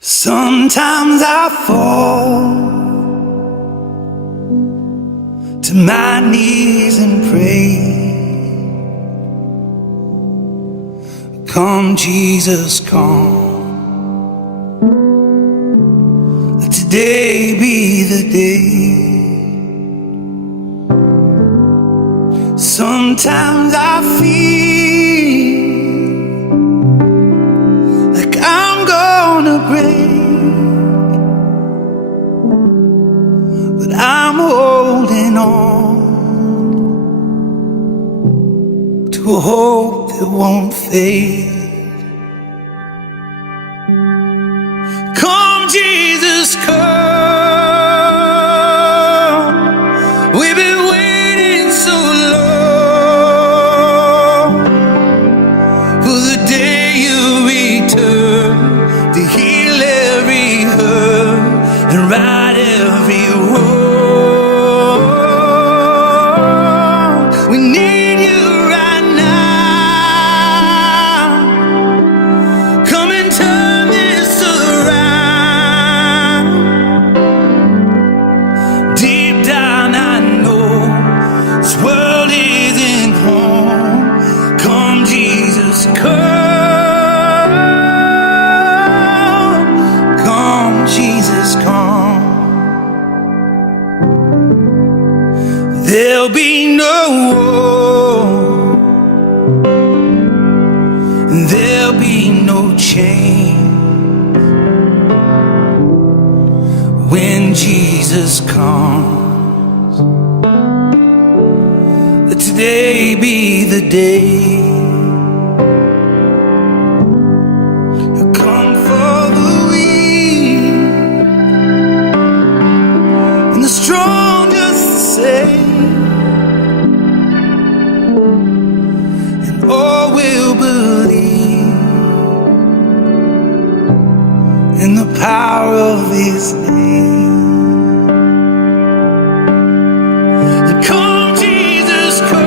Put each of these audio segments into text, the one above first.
Sometimes I fall to my knees and pray. Come, Jesus, come. Let today be the day. Sometimes I feel like I'm gonna break, but I'm holding on to a hope that won't fade. Come, Jesus, come. We've been waiting so long for the day you return to heal every hurt and right every wrong. We need you right now. Come and turn this around. Deep down I know this world isn't home. Come, Jesus, come. Come, Jesus, come. There'll be no war, and there'll be no change when Jesus comes. Let today be the day. He'll come for the weak and the strong just the same, and all will believe in the power of His name. Come, Jesus, come.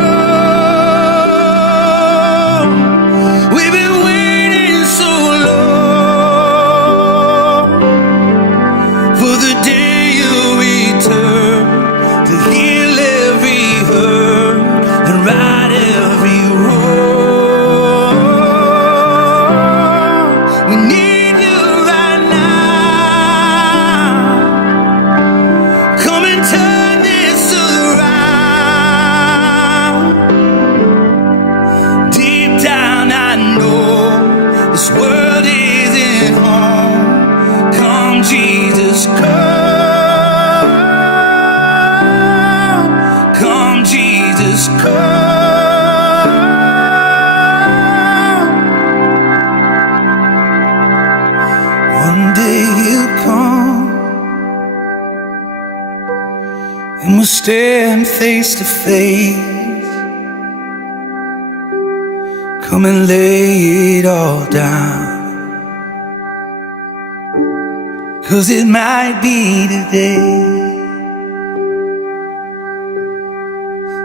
We've been waiting so long for the day you return to heal every hurt and right every wrong. We need you right now. Come and turn this around. Deep down I know this world isn't home. Come, Jesus, come. Come, Jesus, come. One day He'll come and we'll stand face to face. Come and lay it all down, 'cause it might be today.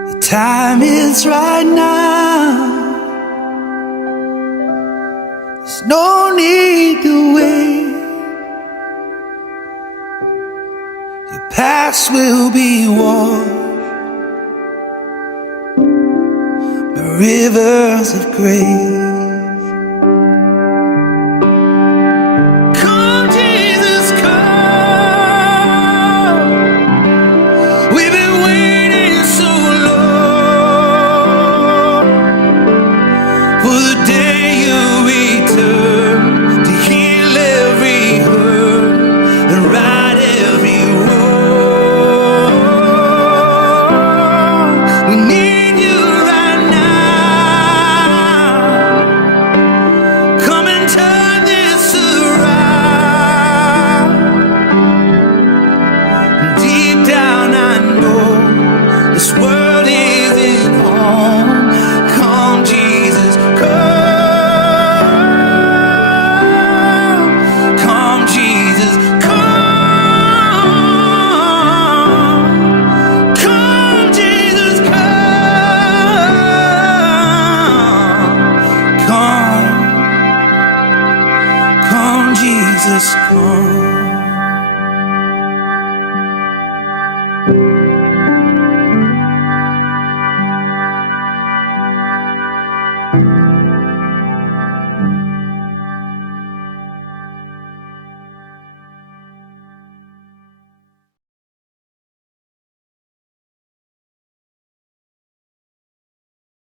The time is right now. There's no need to wait. Your past will be washed by rivers of grace. Come, Jesus, come. We've been waiting so long for the day you return to heal every hurt and right every wrong. We need you right now. Come and turn this around. Deep down I know this world isn't home. Come, Jesus, come. Come, Jesus, come. Come, Jesus, come. Come, come, Jesus, come.